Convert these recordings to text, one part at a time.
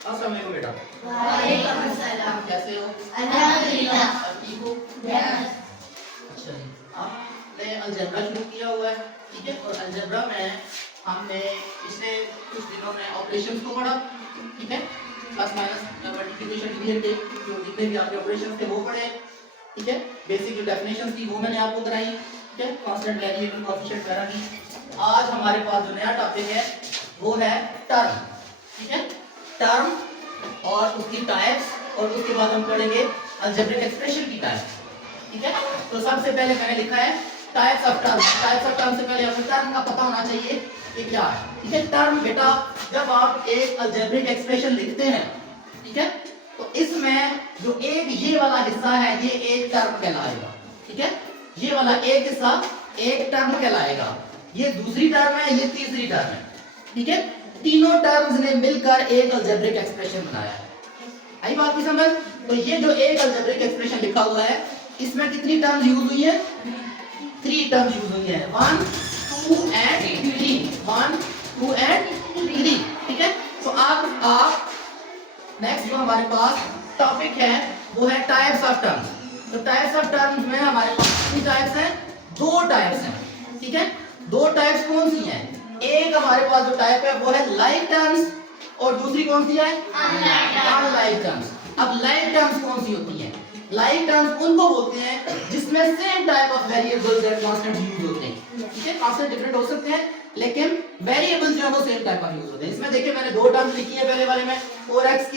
अस्सलाम वालेकुम बेटा। वालेकुम अस्सलाम। कैसे हो? अल्हम्दुलिल्लाह। आप ठीक हो? यस। अच्छा जी। आपने अलजेब्रा शुरू किया हुआ है, ठीक है? और अलजेब्रा में हमने पिछले कुछ दिनों में ऑपरेशंस को पढ़ा, ठीक है? प्लस माइनस मल्टीप्लिकेशन डिवीजन के जो जितने भी आपके ऑपरेशंस थे वो पढ़े, ठीक है? बेसिक जो डेफिनेशंस थी वो मैंने आपको कराई, ठीक है? कांस्टेंट, वेरिएबल, कोएफिशिएंट वगैरह की। आज हमारे पास जो नया टॉपिक है वो है टर्म, ठीक है? टर्म और उसकी टाइप्स, और उसके बाद हम पढ़ेंगे अलजेब्रिक एक्सप्रेशन की टाइप्स, ठीक है? तो सबसे पहले मैंने लिखा है types of term. Types of term से पहले हमें टर्म का पता होना चाहिए कि क्या है, ठीक है? टर्म बेटा, जब आप एक अलजेब्रिक एक्सप्रेशन लिखते हैं, ठीक है, तो इसमें जो एक ये वाला हिस्सा है ये एक टर्म कहलाएगा, ठीक है? ये वाला एक हिस्सा एक टर्म कहलाएगा, ये दूसरी टर्म है, ये तीसरी टर्म है, ठीक है? तीनों टर्म्स ने मिलकर एक अलजेब्रिक एक्सप्रेशन बनाया है। आई बात की समझ? तो ये जो एक अलजेब्रिक एक्सप्रेशन लिखा हुआ है इसमें कितनी टर्म्स यूज हुई है? 3 टर्म्स यूज हुई है, 1 2 एंड 3, 1 2 एंड 3, ठीक है? तो आप नेक्स्ट जो हमारे पास टॉपिक है वो है टाइप्स ऑफ टर्म्स। तो टाइप्स ऑफ टर्म्स में हमारे पास कितनी टाइप्स हैं? 2 टाइप्स हैं, ठीक है? 2 टाइप्स कौन सी हैं? एक हमारे पास जो टाइप है वो है लाइक टर्म्स, और दूसरी कौन सी है? Unlike terms. अब लाइक टर्म्स कौन सी होती हैं? लाइक टर्म्स उनको बोलते हैं जिसमें same type of variables and constant use होते हैं, ठीक है? कांस्टेंट डिफरेंट हो सकते हैं लेकिन वेरिएबल्स जो है वो सेम टाइप ऑफ यूज होते हैं। इसमें देखिए मैंने 2 टर्म्स लिखी है, पहले वाले में 4x²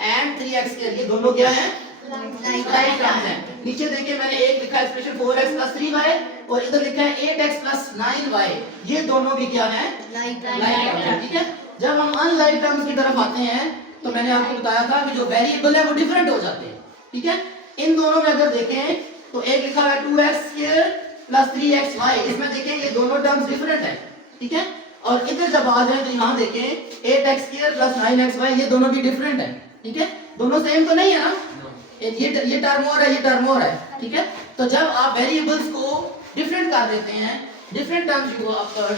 एंड 3x², ये दोनों क्या हैं? लाइक टर्म्स हैं। नीचे देखिए मैंने एक लिखा है एक्सप्रेशन 4x + 3y, और इधर लिखा है 8x + 9y, ये दोनों भी क्या हैं? लाइक टर्म्स हैं, ठीक है? जब हम अनलाइक टर्म्स की तरफ आते हैं तो मैंने आपको बताया था कि जो वेरिएबल है वो डिफरेंट हो जाते हैं, ठीक है? इन दोनों में अगर देखें तो एक लिखा है 2x² + 3xy, इसमें देखें ये दोनों टर्म्स डिफरेंट है, ठीक है? और इधर जब आ जाए तो यहाँ देखें 8x² + 9xy, ये दोनों भी डिफरेंट है, ठीक है? दोनों सेम तो नहीं है ना? ये टर्म और है, ये टर्म और है, ठीक है? तो जब आप वेरिएबल्स को डिफरेंट कर देते हैं, डिफरेंट टर्म्स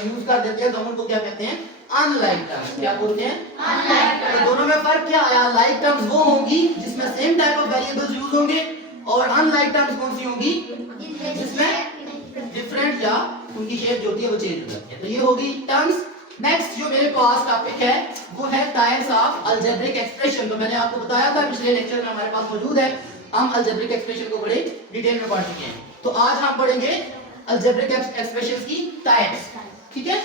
यूज कर देते हैं, तो हम उनको क्या कहते हैं? Unlike terms. क्या बोलते हैं? Unlike terms. तो दोनों में फर्क क्या आया? लाइक टर्म्स वो होंगी जिसमें same type of variables use होंगे, और अनलाइक टर्म्स कौन सी होंगी? जिसमें डिफरेंट या उनकी शेप जो होती है वो चेंज हो जाती है। तो ये होगी टर्म्स। नेक्स्ट जो मेरे पास टॉपिक है वो है टाइप्स ऑफ अलजेब्रिक एक्सप्रेशन। तो मैंने आपको बताया था पिछले लेक्चर में हमारे पास मौजूद है, हम अलजेब्रिक एक्सप्रेशन को बड़े डिटेल में पढ़ चुके हैं। तो आज हम पढ़ेंगे अलजेब्रिक एक्सप्रेशंस की टाइप्स, ठीक है?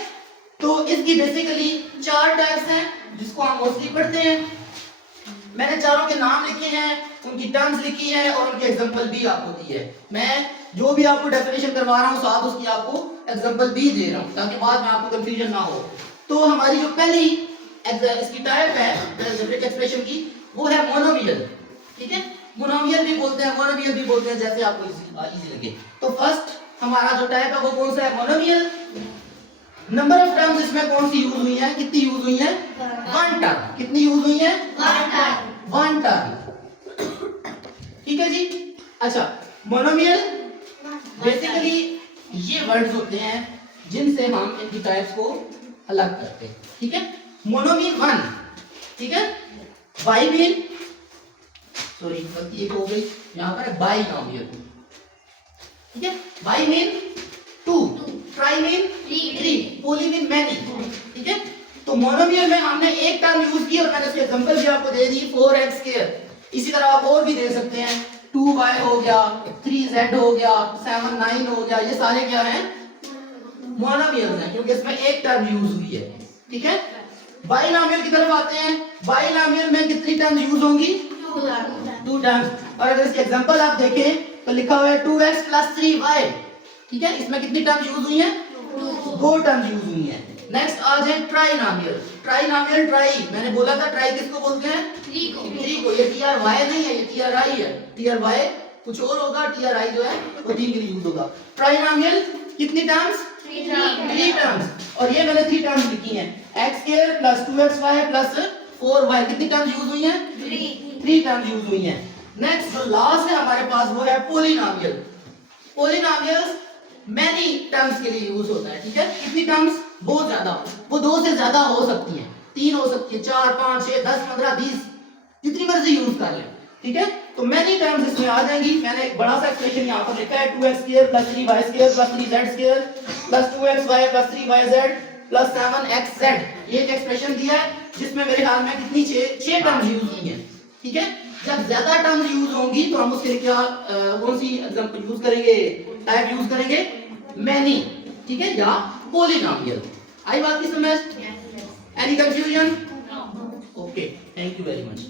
तो इसकी बेसिकली 4 टाइप्स हैं जिसको हम मोस्टली पढ़ते हैं। मैंने चारों के नाम लिखे हैं, उनकी टर्म्स लिखी है और उनके एग्जांपल भी आपको दी है। मैं जो भी आपको डेफिनेशन करवा रहा हूं साथ उसकी आपको एग्जांपल भी दे रहा हूं ताकि बाद में आपको कंफ्यूजन ना हो। तो हमारी जो पहली इसकी टाइप है अलजेब्रिक एक्सप्रेशन की वो है मोनोमियल, ठीक है? मोनोमियल भी बोलते हैं, मोनोमियल भी बोलते हैं, जैसे आपको इजी लगे। तो फर्स्ट हमारा जो टाइप है वो कौन सा है? मोनोमियल। नंबर ऑफ टर्म्स इसमें कौन सी यूज हुई है? कितनी यूज हुई है? 1 टर्म। कितनी यूज हुई है? 1 टर्म, ठीक है जी? अच्छा, मोनोमियल बेसिकली ये वर्ड्स होते हैं जिनसे हम इनकी टाइप्स को अलग करते हैं, ठीक है? मोनोमियल 1, ठीक है? बाइमियल, सॉरी गलती एक हो गई, यहां पर है बाइनोमियल, ठीक है? बाइमियल 2, ट्राइमियल 3, पॉलीमियल मैनी, ठीक है? तो मोनोमियल में हमने एक टर्म यूज की और मैंने उसके एग्जांपल भी आपको दे दी, 4x²। इसी तरह आप और भी दे सकते हैं, 2y हो गया, 3z हो गया, 7 9 हो गया, ये सारे क्या हैं? मोनोमियल्स हैं क्योंकि इसमें एक टर्म यूज हुई है, ठीक है? बाइनोमियल की तरफ आते हैं। बाइनोमियल में कितनी टर्म्स यूज होंगी? 2 टर्म्स। और अगर इसके एग्जांपल आप देखें तो लिखा हुआ है 2x + 3y, ठीक है? इसमें कितनी टर्म्स यूज हुई हैं? 2 टर्म्स यूज हुई हैं। नेक्स्ट आ जाए ट्राइनोमियल। ट्राइनोमियल, ट्राई मैंने बोला था ट्राई किसको बोलते हैं? 3 को। ये TRY नहीं है, ये TRI है। TRY कुछ और होगा, TRI जो है वो 3 के लिए यूज होगा। ट्राइनोमियल कितनी टर्म्स? 3 टर्म्स। और ये मैंने 3 टर्म्स लिखी हैं, x² + 2xy + 4y। कितनी टर्म्स यूज हुई हैं? 3 टर्म्स यूज हुई हैं। नेक्स्ट जो लास्ट है हमारे पास वो है पॉलिनोमियल। पॉलिनोमियल्स मैनी टर्म्स के लिए यूज होता है, ठीक है? कितनी टर्म्स? बहुत ज्यादा, वो 2 से ज्यादा हो सकती हैं, 3 हो सकती है, 4 5 6 10 15 20 जितनी मर्जी यूज कर ले, ठीक है। तो मैनी टर्म्स इसमें आ जाएंगी। मैंने एक बड़ा सा एक्सप्रेशन यहाँ पर लिखा है 2x² + 3y² + 3z² + 2xy + 3yz + 7xz। ये एक एक्सप्रेशन दिया है जिसमें मेरे ख्याल में कितनी 6 टर्म्स यूज हुई हैं, ठीक है। जब ज्यादा टर्म्स यूज होंगी तो हम उसके लिए क्या कौन सी एग्जांपल यूज करेंगे, टाइप यूज करेंगे मैनी, ठीक है, या पॉलीनोमियल। आई बात की समझ? Any confusion? Okay, thank you very much.